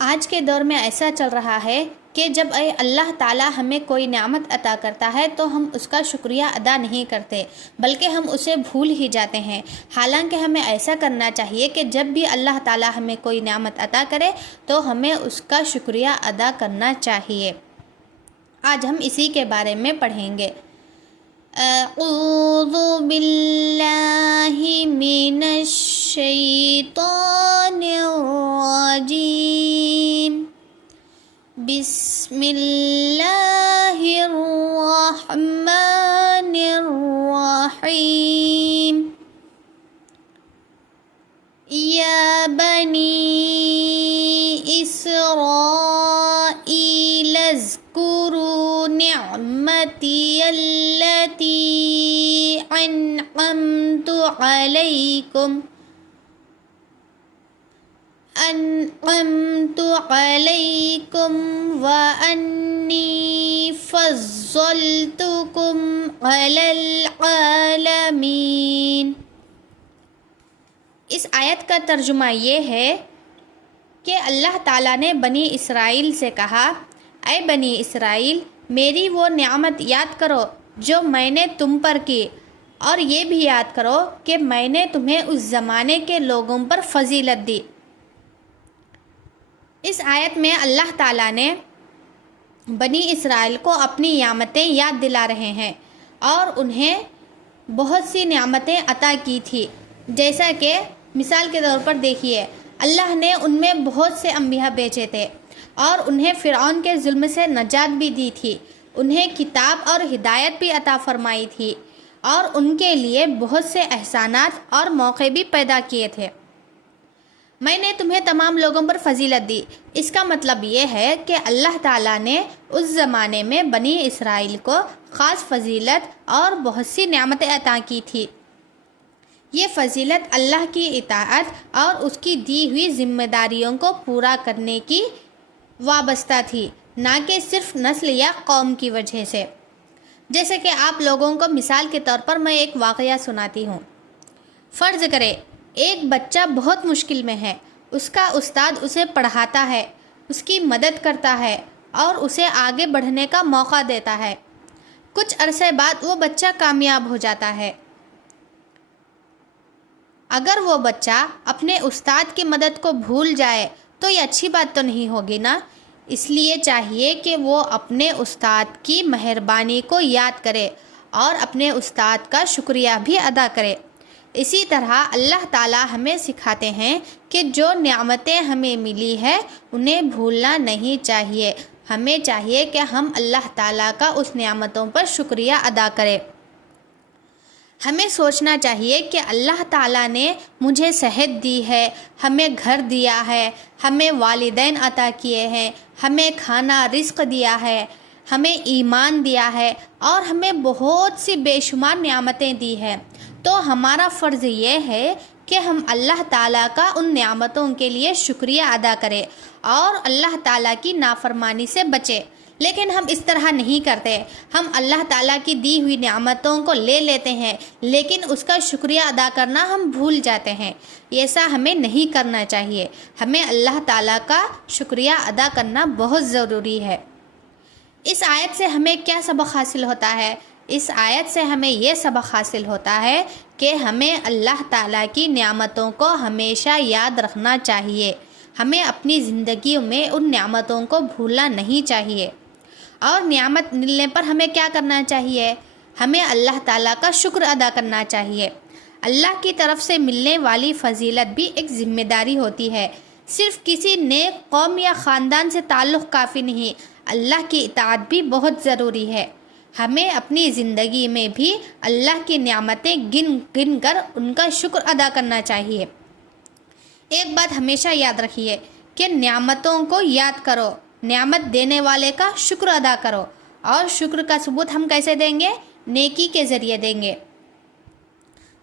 آج کے دور میں ایسا چل رہا ہے کہ جب اللہ تعالیٰ ہمیں کوئی نعمت عطا کرتا ہے تو ہم اس کا شکریہ ادا نہیں کرتے، بلکہ ہم اسے بھول ہی جاتے ہیں۔ حالانکہ ہمیں ایسا کرنا چاہیے کہ جب بھی اللہ تعالیٰ ہمیں کوئی نعمت عطا کرے تو ہمیں اس کا شکریہ ادا کرنا چاہیے۔ آج ہم اسی کے بارے میں پڑھیں گے۔ اعوذ باللہ من الشیطان الرجیم، بسم اللہ الرحمن الرحیم۔ یا بنی اسرائیل اذکروا نعمتی التی انعمت علیکم وانی فضلتکم علی العالمین۔ اس آیت کا ترجمہ یہ ہے کہ اللہ تعالیٰ نے بنی اسرائیل سے کہا، اے بنی اسرائیل، میری وہ نعمت یاد کرو جو میں نے تم پر کی، اور یہ بھی یاد کرو کہ میں نے تمہیں اس زمانے کے لوگوں پر فضیلت دی۔ اس آیت میں اللہ تعالیٰ نے بنی اسرائیل کو اپنی نعمتیں یاد دلا رہے ہیں اور انہیں بہت سی نعمتیں عطا کی تھی، جیسا کہ مثال کے طور پر دیکھیے، اللہ نے ان میں بہت سے انبیاء بھیجے تھے اور انہیں فرعون کے ظلم سے نجات بھی دی تھی، انہیں کتاب اور ہدایت بھی عطا فرمائی تھی، اور ان کے لیے بہت سے احسانات اور موقع بھی پیدا کیے تھے۔ میں نے تمہیں تمام لوگوں پر فضیلت دی، اس کا مطلب یہ ہے کہ اللہ تعالیٰ نے اس زمانے میں بنی اسرائیل کو خاص فضیلت اور بہت سی نعمتیں عطا کی تھی۔ یہ فضیلت اللہ کی اطاعت اور اس کی دی ہوئی ذمہ داریوں کو پورا کرنے کی وابستہ تھی، نہ کہ صرف نسل یا قوم کی وجہ سے۔ جیسے کہ آپ لوگوں کو مثال کے طور پر میں ایک واقعہ سناتی ہوں۔ فرض کرے ایک بچہ بہت مشکل میں ہے، اس کا استاد اسے پڑھاتا ہے، اس کی مدد کرتا ہے اور اسے آگے بڑھنے کا موقع دیتا ہے۔ کچھ عرصے بعد وہ بچہ کامیاب ہو جاتا ہے۔ اگر وہ بچہ اپنے استاد کی مدد کو بھول جائے تو یہ اچھی بات تو نہیں ہوگی نا۔ اس لیے چاہیے کہ وہ اپنے استاد کی مہربانی کو یاد کرے اور اپنے استاد کا شکریہ بھی ادا کرے۔ اسی طرح اللہ تعالیٰ ہمیں سکھاتے ہیں کہ جو نعمتیں ہمیں ملی ہے انہیں بھولنا نہیں چاہیے، ہمیں چاہیے کہ ہم اللہ تعالیٰ کا اس نعمتوں پر شکریہ ادا کریں۔ ہمیں سوچنا چاہیے کہ اللہ تعالیٰ نے مجھے صحت دی ہے، ہمیں گھر دیا ہے، ہمیں والدین عطا کیے ہیں، ہمیں کھانا رزق دیا ہے، ہمیں ایمان دیا ہے اور ہمیں بہت سی بے شمار نعمتیں دی ہیں۔ تو ہمارا فرض یہ ہے کہ ہم اللہ تعالیٰ کا ان نعمتوں کے لیے شکریہ ادا کریں اور اللہ تعالیٰ کی نافرمانی سے بچیں۔ لیکن ہم اس طرح نہیں کرتے، ہم اللہ تعالیٰ کی دی ہوئی نعمتوں کو لے لیتے ہیں لیکن اس کا شکریہ ادا کرنا ہم بھول جاتے ہیں۔ ایسا ہمیں نہیں کرنا چاہیے، ہمیں اللہ تعالیٰ کا شکریہ ادا کرنا بہت ضروری ہے۔ اس آیت سے ہمیں کیا سبق حاصل ہوتا ہے؟ اس آیت سے ہمیں یہ سبق حاصل ہوتا ہے کہ ہمیں اللہ تعالیٰ کی نعمتوں کو ہمیشہ یاد رکھنا چاہیے، ہمیں اپنی زندگیوں میں ان نعمتوں کو بھولنا نہیں چاہیے۔ اور نعمت ملنے پر ہمیں کیا کرنا چاہیے؟ ہمیں اللہ تعالیٰ کا شکر ادا کرنا چاہیے۔ اللہ کی طرف سے ملنے والی فضیلت بھی ایک ذمہ داری ہوتی ہے، صرف کسی نیک قوم یا خاندان سے تعلق کافی نہیں، اللہ کی اطاعت بھی بہت ضروری ہے۔ ہمیں اپنی زندگی میں بھی اللہ کی نعمتیں گن گن کر ان کا شکر ادا کرنا چاہیے۔ ایک بات ہمیشہ یاد رکھیے کہ نعمتوں کو یاد کرو، نعمت دینے والے کا شکر ادا کرو، اور شکر کا ثبوت ہم کیسے دیں گے؟ نیکی کے ذریعے دیں گے۔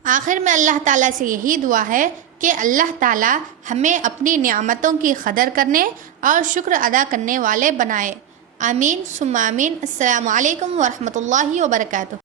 آخر میں اللہ تعالیٰ سے یہی دعا ہے کہ اللہ تعالیٰ ہمیں اپنی نعمتوں کی قدر کرنے اور شکر ادا کرنے والے بنائے۔ آمین ثم آمین۔ السلام علیکم ورحمۃ اللہ وبرکاتہ۔